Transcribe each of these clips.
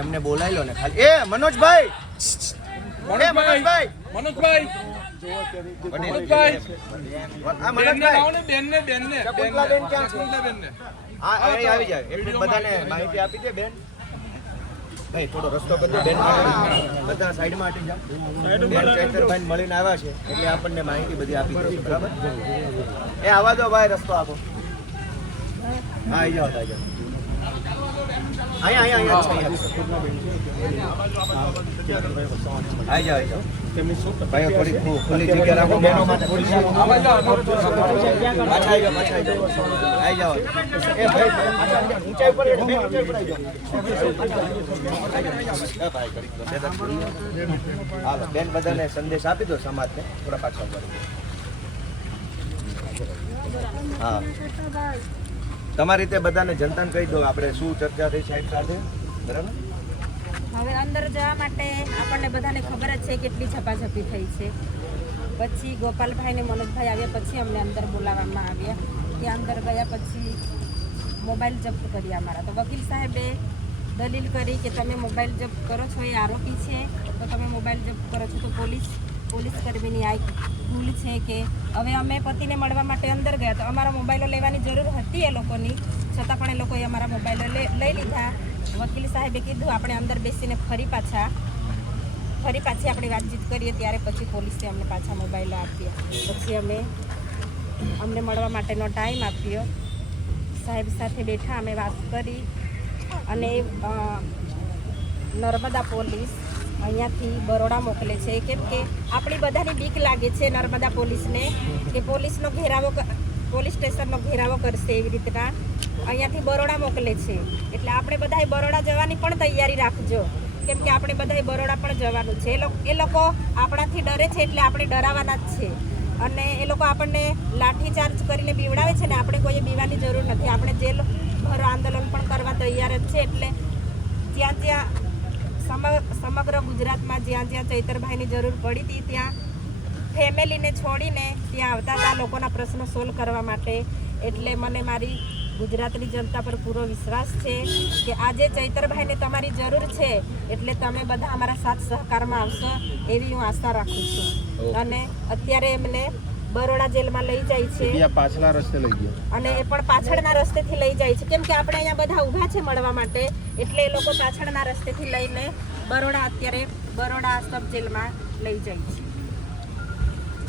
એમને બોલાવી લો ને ખાલી. એ મનોજભાઈ, મનોજભાઈ, મનોજભાઈ, આવી જાય એટલે બધાને માહિતી આપી દે બેન. ભાઈ થોડો રસ્તો કરજો બેન, બધા સાઈડમાં હટી જાઓ. બેન ચૈતરભાઈ મળીને આવ્યા છે એટલે આપણને માહિતી બધી આપી દે. બરાબર, એ આવા દો ભાઈ, રસ્તો આપો. હા આવી જાઓ, આવી જાઓ. અહીંયા આવી જાઓ. ભાઈ થોડી ખુલ્લી જગ્યા રાખો બહેનો માટે. આવી જાઓ. એ ભાઈ ઊંચાઈ પર હાલો બેન, બધાને સંદેશ આપી દો સમાજને. થોડા પાછળ કરો. હા, તમારી રીતે બધાને જનતાને કહી દો આપણે શું ચર્ચા થઈ સાહેબ સાથે. બરાબર, હવે અંદર જવા માટે આપણને બધાને ખબર જ છે કેટલી ઝપાઝપી થઈ છે. પછી ગોપાલભાઈ ને મનોજભાઈ આવ્યા પછી અમને અંદર બોલાવવામાં આવ્યા. ત્યાં અંદર ગયા પછી મોબાઈલ જપ્ત કર્યા અમારા. તો વકીલ સાહેબે દલીલ કરી કે તમે મોબાઈલ જપ્ત કરો છો એ આરોપી છે, તો તમે મોબાઈલ જપ્ત કરો છો તો પોલીસ કર્મીની આ ભૂલ છે. કે હવે અમે પતિને મળવા માટે અંદર ગયા તો અમારા મોબાઈલો લેવાની જરૂર હતી એ લોકોની, છતાં પણ એ લોકોએ અમારા મોબાઈલો લઈ લીધા. વકીલ સાહેબે કીધું આપણે અંદર બેસીને ફરી પાછી આપણે વાતચીત કરીએ. ત્યારે પછી પોલીસે અમને પાછા મોબાઈલો આપ્યા. પછી અમને મળવા માટેનો ટાઈમ આપ્યો. સાહેબ સાથે બેઠા, અમે વાત કરી. અને નર્મદા પોલીસ અહીંયાથી બરોડા મોકલે છે. કેમ કે આપણી બધાની બીક લાગે છે નર્મદા પોલીસને કે પોલીસ સ્ટેશનનો ઘેરાવો કરશે એવી રીતના અહીંયાથી બરોડા મોકલે છે. એટલે આપણે બધાએ બરોડા જવાની પણ તૈયારી રાખજો, કેમ કે આપણે બધાએ બરોડા પણ જવાનું છે. એ લોકો આપણાથી ડરે છે એટલે આપણે ડરાવાના જ છે. અને એ લોકો આપણને લાઠીચાર્જ કરીને બીવડાવે છે ને આપણે કોઈએ બીવાની જરૂર નથી. આપણે જેલ ભરો આંદોલન પણ કરવા તૈયાર જ છે. એટલે જ્યાં સમગ્ર ગુજરાતમાં જ્યાં ચૈતરભાઈની જરૂર પડી હતી ત્યાં ફેમિલીને છોડીને ત્યાં આવતા હતા લોકોના પ્રશ્નો સોલ્વ કરવા માટે. એટલે મને મારી ગુજરાતની જનતા પર પૂરો વિશ્વાસ છે કે આજે ચૈતરભાઈને તમારી જરૂર છે એટલે તમે બધા અમારા સાથ સહકારમાં આવશો એવી હું આશા રાખું છું. અને અત્યારે એમને બરોડા જેલમાં લઈ જાય છે, પાછળના રસ્તે લઈ ગયા અને એ પણ પાછળના રસ્તેથી લઈ જાય છે. કેમ કે આપણે અહીંયા બધા ઊભા છે મળવા માટે, એટલે એ લોકો પાછળના રસ્તેથી લઈને બરોડા સબ જેલમાં લઈ જાય છે.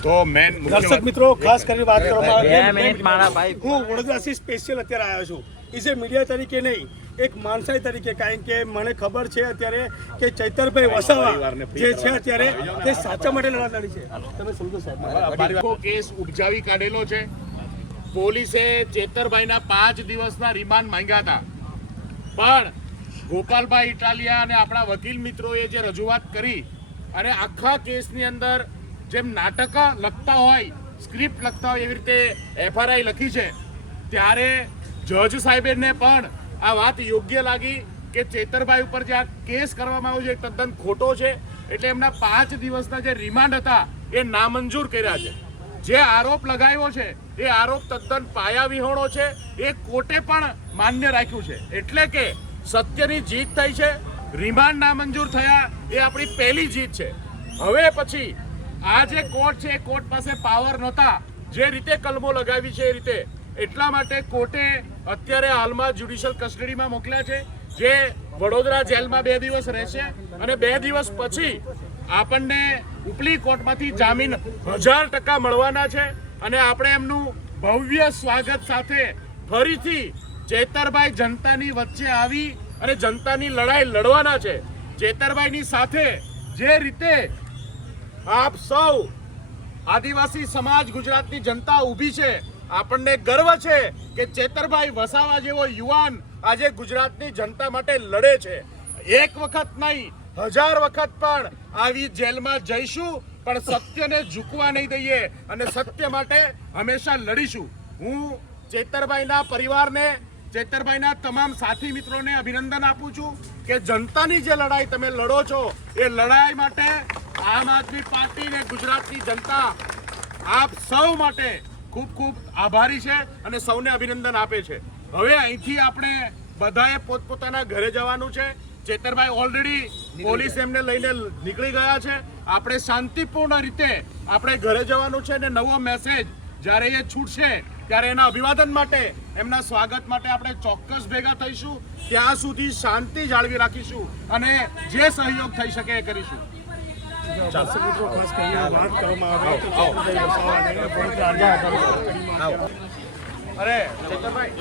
તો મેન દર્શક મિત્રો, ખાસ કરીને વાત કરવામાં હું વડોદરાથી સ્પેશિયલ અત્યારે આવ્યો છું. ઇઝ એ મીડિયા તરીકે નહીં, એક માણસાઈ તરીકે. કારણ કે મને ખબર છે અત્યારે કે ચૈતરભાઈ વસાવા જે છે અત્યારે તે સાચા માટે લડાતી છે. તમે સમજો સાહેબ, કેસ ઉપજાવી કાઢેલો છે. પોલીસે ચેતરભાઈના 5 દિવસના રિમાન્ડ માંગ્યા હતા, પણ ગોપાલભાઈ ઇટાલિયા અને આપણા વકીલ મિત્રોએ જે રજૂઆત કરી અને આખા કેસની અંદર જેમ નાટક લખતા હોય, સ્ક્રિપ્ટ લખતા હોય એવી રીતે FRI લખી છે, ત્યારે જજ સાહેબને પણ આ વાત યોગ્ય લાગી કે ચેતરભાઈ ઉપર જે આ કેસ કરવામાં આવ્યો છે એ તદ્દન ખોટો છે. એટલે એમના 5 દિવસના જે રિમાન્ડ હતા એ નામંજૂર કર્યા છે. જે આરોપ લગાવ્યો છે એ આરોપ તદ્દન પાયાવિહોણો છે, એ કોર્ટે પણ માન્ય રાખ્યું છે. એટલે કે સત્યની જીત થઈ છે. રિમાન્ડ નામંજૂર થયા એ આપણી પહેલી જીત છે. હવે પછી આ જે કોર્ટ છે એ કોર્ટ પાસે પાવર નહોતા જે રીતે કલમો લગાવી છે એ રીતે, એટલા માટે કોર્ટે અત્યારે હાલમાં જ્યુડિશિયલ કસ્ટડીમાં મોકલ્યા છે, જે વડોદરા જેલમાં 2 દિવસ રહેશે. અને 2 દિવસ પછી આપણને ઉપલી કોર્ટમાંથી જામીન 1000% મળવાના છે. અને આપણે એમનું ભવ્ય સ્વાગત સાથે ફરીથી ચેતરભાઈ જનતાની વચ્ચે આવી અને જનતાની લડાઈ લડવાના છે. ચેતરભાઈની સાથે જે રીતે આપ સૌ આદિવાસી સમાજ ગુજરાતની જનતા ઊભી છે, આપણને ગર્વ છે કે ચેતરભાઈ વસાવા જેવો યુવાન આજે ગુજરાતની જનતા માટે લડે છે. એક વખત નહીં, 1000 વખત પણ આવી જેલમાં જઈશું, પણ સત્યને ઝૂકવા નહીં દઈએ અને સત્ય માટે હંમેશા લડીશું. હું ચેતરભાઈના પરિવારને, ચેતરભાઈના તમામ સાથી મિત્રોને અભિનંદન આપું છું કે જનતાની જે લડાઈ તમે લડો છો એ લડાઈ માટે આમ આદમી પાર્ટી ને ગુજરાતની જનતા આપ સૌ માટે ખૂબ ખૂબ આભારી છે અને સૌને અભિનંદન આપે છે. હવે અહીંથી આપણે બધાએ પોતપોતાના ઘરે જવાનું છે. ચેતરભાઈ ઓલરેડી પોલીસ એમને લઈને નીકળી ગયા છે. આપણે શાંતિપૂર્ણ રીતે આપણે ઘરે જવાનું છે અને નવો મેસેજ જ્યારે એ છૂટશે ત્યારે એના અભિવાદન માટે, એમના સ્વાગત માટે આપણે ચોક્કસ ભેગા થઈશું. ત્યાં સુધી શાંતિ જાળવી રાખીશું અને જે સહયોગ થઈ શકે એ કરીશું. દર્શક મિત્રો, ખાસ કરીને વાત કરવામાં આવે તો ચેતરભાઈ વસાવા અને વડોદરા અરે ચેતરભાઈ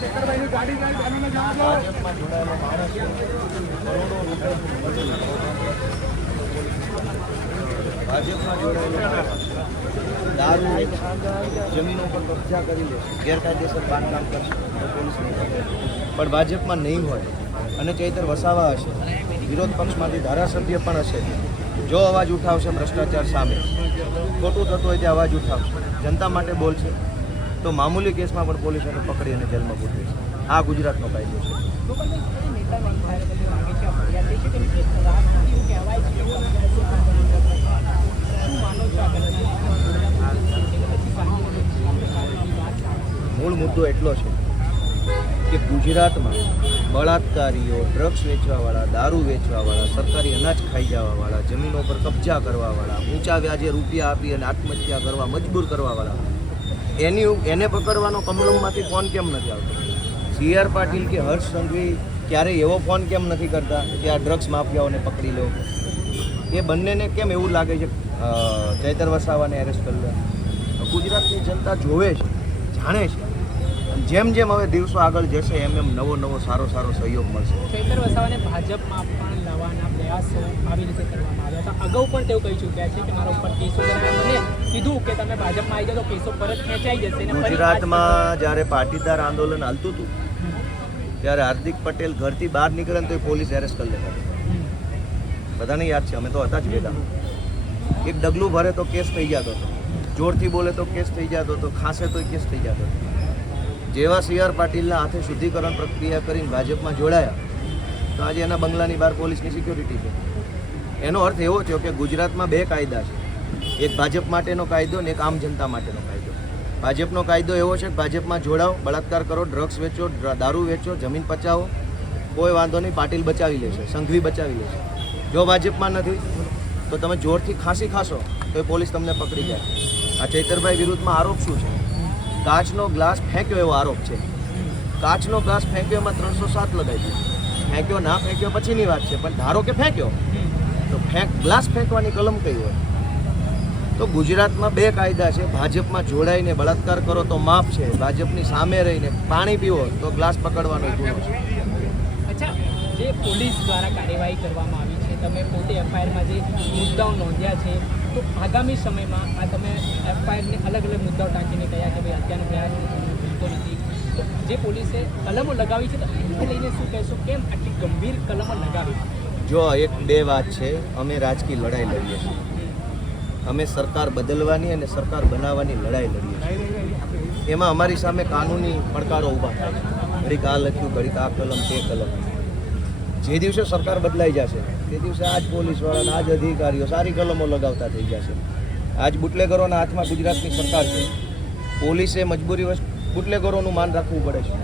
ચેતરભાઈની ગાડી ભાજપમાં જોડાયેલા દારૂ જમીનો પર કબજા કરી લે, ગેરકાયદેસર બાંધકામ કરશે તો પોલીસ નહીં કરે. પણ ભાજપમાં નહીં હોય અને ચૈતર વસાવા હશે, વિરોધ પક્ષમાંથી ધારાસભ્ય પણ હશે, જો અવાજ ઉઠાવશે ભ્રષ્ટાચાર સામે, ખોટું થતું હોય તે અવાજ ઉઠાવશે, જનતા માટે બોલશે, તો મામૂલી કેસમાં પણ પોલીસ એને પકડી અને જેલમાં પૂરી છે. આ ગુજરાતનો કાયદો છે. મૂળ મુદ્દો એટલો છે કે ગુજરાતમાં બળાત્કારીઓ, ડ્રગ્સ વેચવાવાળા, દારૂ વેચવાવાળા, સરકારી અનાજ ખાઈ જવાવાળા, જમીનો પર કબજા કરવાવાળા, ઊંચા વ્યાજે રૂપિયા આપી અને આત્મહત્યા કરવા મજબૂર કરવાવાળા, એને પકડવાનો કમલમમાંથી ફોન કેમ નથી આવતો? CR પાટીલ કે હર્ષ સંઘવી ક્યારેય એવો ફોન કેમ નથી કરતા કે આ ડ્રગ્સ માફિયાઓને પકડી લો? એ બંનેને કેમ એવું લાગે છે ચૈતર વસાવાને એરેસ્ટ કરી લે? ગુજરાતની જનતા જોવે છે, જાણે છે. જેમ જેમ હવે દિવસો આગળ જશે એમ એમ નવો સારો સહયોગ મળશે. ચૈતર વસાવાને ભાજપમાં પણ લાવવાના પ્રયાસો આવી રીતે કરવામાં આવ્યા હતા. અગાઉ પણ તેઓ કહી ચૂક્યા છે કે મારા ઉપર કેસો કરાવ્યા. મને કીધું કે તમે ભાજપમાં આવી જાઓ તો કેસો પરત ખેંચાઈ જશે. ગુજરાતમાં જ્યારે પાટીદાર આંદોલન હાલતું હતું ત્યારે હાર્દિક પટેલ ઘરથી બહાર નીકળે ને તો પોલીસ એરેસ્ટ કરી લેતા. બધાને યાદ છે, અમે તો હતા જ ભેગા. એક ડગલું ભરે તો કેસ થઈ જતો હતો, જોરથી બોલે તો કેસ થઈ જતો હતો, ખાંસે તો કેસ થઈ જતો હતો. જેવા CR પાટીલના હાથે શુદ્ધિકરણ પ્રક્રિયા કરીને ભાજપમાં જોડાયા તો આજે એના બંગલાની બહાર પોલીસની સિક્યોરિટી છે. એનો અર્થ એવો થયો કે ગુજરાતમાં બે કાયદા છે, એક ભાજપ માટેનો કાયદો અને એક આમ જનતા માટેનો કાયદો. ભાજપનો કાયદો એવો છે કે ભાજપમાં જોડાઓ, બળાત્કાર કરો, ડ્રગ્સ વેચો, દારૂ વેચો, જમીન પચાવો, કોઈ વાંધો નહીં, પાટીલ બચાવી લેશે, સંઘવી બચાવી લેશે. જો ભાજપમાં નથી તો તમે જોરથી ખાંસી ખાશો તો એ પોલીસ તમને પકડી જાય. આ ચૈતરભાઈ વિરુદ્ધમાં આરોપ શું છે? કાચનો ગ્લાસ ફેંક્યો એવો આરોપ છે. કાચનો ગ્લાસ ફેંક્યો એમાં 307 લગાવી દીધું. ફેંક્યો ના ફેંક્યો પછીની વાત છે, પણ ધારો કે ફેંક્યો તો ગ્લાસ ફેંકવાની કલમ કઈ હોય? તો ગુજરાતમાં બે કાયદા છે. ભાજપમાં જોડાઈને બળાત્કાર કરો તો માફ છે, ભાજપની સામે રહીને પાણી પીવો તો ગ્લાસ પકડવાનો ગુનો છે. અચ્છા, જે પોલીસ દ્વારા કાર્યવાહી કરવામાં આવી છે, તમે પોતે FIRમાં જે મુદ્દાઓ નોંધ્યા છે, તો આગામી સમયમાં આ તમે FIRને અલગ મુદ્દાઓ ટાંકીને કહ્યા કે ભાઈ હત્યાનો પ્રયાસ બિલકુલ નથી, તો જે પોલીસે કલમો લગાવી છે તો એને લઈને શું કહેશો? કેમ આટલી ગંભીર કલમો લગાવી? જો એક બે વાત છે, અમે રાજકીય લડાઈ લડીએ છીએ, અમે સરકાર બદલવાની અને સરકાર બનાવવાની લડાઈ લડીએ છીએ. એમાં અમારી સામે કાનૂની પડકારો ઊભા થાય છે. ઘડીક આ લખ્યું, ઘડીક આ કલમ, તે કલમ. જે દિવસે સરકાર બદલાઈ જશે તે દિવસે આ જ પોલીસવાળાના, આ જ અધિકારીઓ સારી કલમો લગાવતા થઈ જશે. આજ બુટલેગરોના હાથમાં ગુજરાતની સરકાર છે. પોલીસે મજબૂરી બુટલેગરોનું માન રાખવું પડે છે.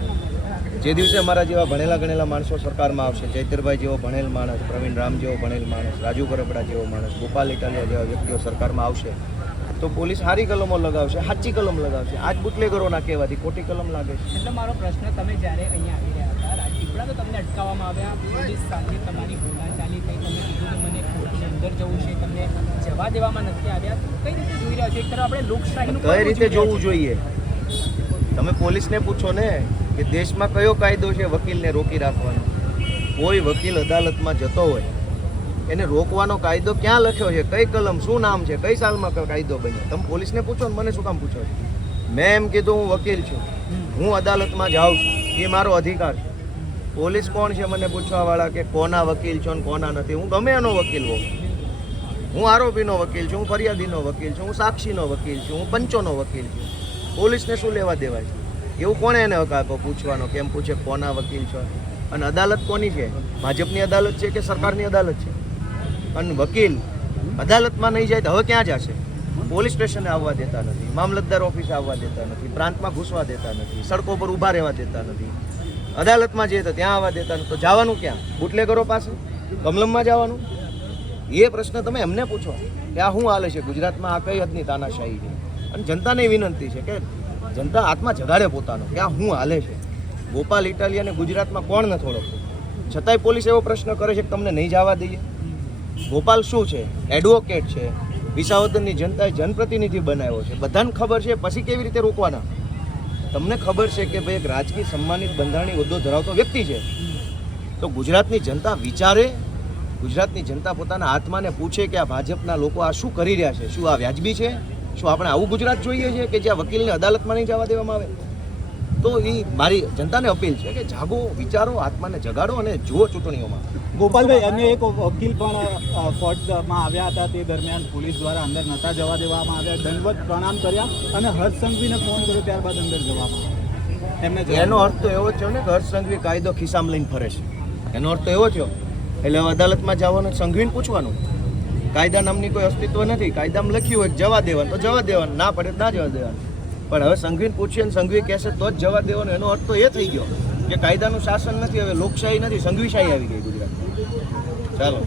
જે દિવસે અમારા જેવા ભણેલા ગણેલા માણસો સરકારમાં આવશે, ચૈતરભાઈ જેવો ભણેલ માણસ, પ્રવીણ રામ જેવો ભણેલ માણસ, રાજુ કરપડા જેવો માણસ, ગોપાલ ઇટાલિયા જેવા વ્યક્તિઓ સરકારમાં આવશે તો પોલીસ સારી કલમો લગાવશે, સાચી કલમ લગાવશે. આજ બુટલેગરોના કહેવાથી ખોટી કલમ લાગે છે. એટલે મારો પ્રશ્ન, તમે જ્યારે અહીંયા આવી રહ્યા હતા રાજપીપળા તો તમને અટકાવવામાં આવ્યા, પોલીસ સાથે તમારી બોલાચાલી થઈ, તમે કીધું કે મને કોર્ટની અંદર જવું છે, તમને જવા દેવામાં નથી આવ્યા. કઈ રીતે જોઈ રહ્યા છો? એક તરફ આપણે લોકશાહીનું કઈ રીતે જોવું જોઈએ? તમે પોલીસને પૂછો ને કે દેશમાં કયો કાયદો છે વકીલને રોકી રાખવાનો? કોઈ વકીલ અદાલતમાં જતો હોય એને રોકવાનો કાયદો ક્યાં લખ્યો છે? કઈ કલમ, શું નામ છે, કઈ સાલમાં કાયદો બન્યો? તમે પોલીસને પૂછો ને, મને શું કામ પૂછો છો? મેં એમ કીધું હું વકીલ છું, હું અદાલતમાં જાઉં છું, એ મારો અધિકાર છે. પોલીસ કોણ છે મને પૂછવાવાળા કે કોના વકીલ છો ને કોના નથી? હું ગમે એનો વકીલ હોઉં. હું આરોપીનો વકીલ છું, હું ફરિયાદીનો વકીલ છું, હું સાક્ષીનો વકીલ છું, હું પંચોનો વકીલ છું. પોલીસને શું લેવા દેવાય છે? એવું કોણે એને હક આપ્યો પૂછવાનો? કેમ પૂછે કોના વકીલ છો? અને અદાલત કોની છે? ભાજપની અદાલત છે કે સરકારની અદાલત છે? અને વકીલ અદાલતમાં નહીં જાય તો હવે ક્યાં જશે? પોલીસ સ્ટેશને આવવા દેતા નથી, મામલતદાર ઓફિસે આવવા દેતા નથી, પ્રાંતમાં ઘૂસવા દેતા નથી, સડકો પર ઊભા રહેવા દેતા નથી, અદાલતમાં જઈએ તો ત્યાં આવવા દેતા નથી. તો જવાનું ક્યાં? બુટલેગરો પાસે? કમલમમાં જવાનું? એ પ્રશ્ન તમે એમને પૂછો કે આ શું હાલે છે ગુજરાતમાં, આ કઈ હદની તાનાશાહી છે? અને જનતાને વિનંતી છે કે જનતા આત્મા જગાડે પોતાનો કે આ શું હાલે છે. ગોપાલ ઇટાલિયાને ગુજરાતમાં કોણ નથી ઓળખતું, છતાંય પોલીસ એવો પ્રશ્ન કરે છે કે તમને નહીં જવા દઈએ. ગોપાલ શું છે? એડવોકેટ છે, વિસાવદરની જનતાએ જનપ્રતિનિધિ બનાવ્યો છે, બધાને ખબર છે, પછી કેવી રીતે રોકવાના? તમને ખબર છે કે ભાઈ એક રાજકીય સન્માનિત બંધારણીય હોદ્દો ધરાવતો વ્યક્તિ છે, તો ગુજરાતની જનતા વિચારે, ગુજરાતની જનતા પોતાના આત્માને પૂછે કે આ ભાજપના લોકો આ શું કરી રહ્યા છે? શું આ વ્યાજબી છે? શું આપણે આવું ગુજરાત જોઈએ છીએ કે જ્યાં વકીલને અદાલતમાં નહીં જવા દેવામાં આવે? તો એ મારી જનતાને અપીલ છે કે જાગો, વિચારો, આત્માને જગાડો અને જુઓ ચૂંટણીઓમાં. ગોપાલભાઈ, અન્ય એક વકીલ પણ કોર્ટમાં આવ્યા હતા, તે દરમિયાન પોલીસ દ્વારા અંદર નહોતા જવા દેવામાં આવ્યા, દંડવત પ્રણામ કર્યા અને હર્ષ સંઘવીને ફોન કર્યો, ત્યારબાદ અંદર જવામાં આવ્યા. એમને એનો અર્થ તો એવો થયો ને કે હર્ષ સંઘવી કાયદો ખિસ્સામાં લઈને ફરે છે. એનો અર્થ તો એવો થયો. એટલે હવે અદાલતમાં જવાનું, સંઘવીને પૂછવાનું. કાયદા નામની કોઈ અસ્તિત્વ નથી. કાયદામાં લખ્યું હોય જવા દેવાનું તો જવા દેવાનું, ના પડે ના જવા દેવાનું. પણ હવે સંઘવીને પૂછીએ ને સંઘવી કહેશે તો જ જવા દેવાનું. એનો અર્થ તો એ થઈ ગયો કે કાયદાનું શાસન નથી, હવે લોકશાહી નથી, સંઘવીશાહી આવી ગઈ ગુજરાતમાં. ચાલો.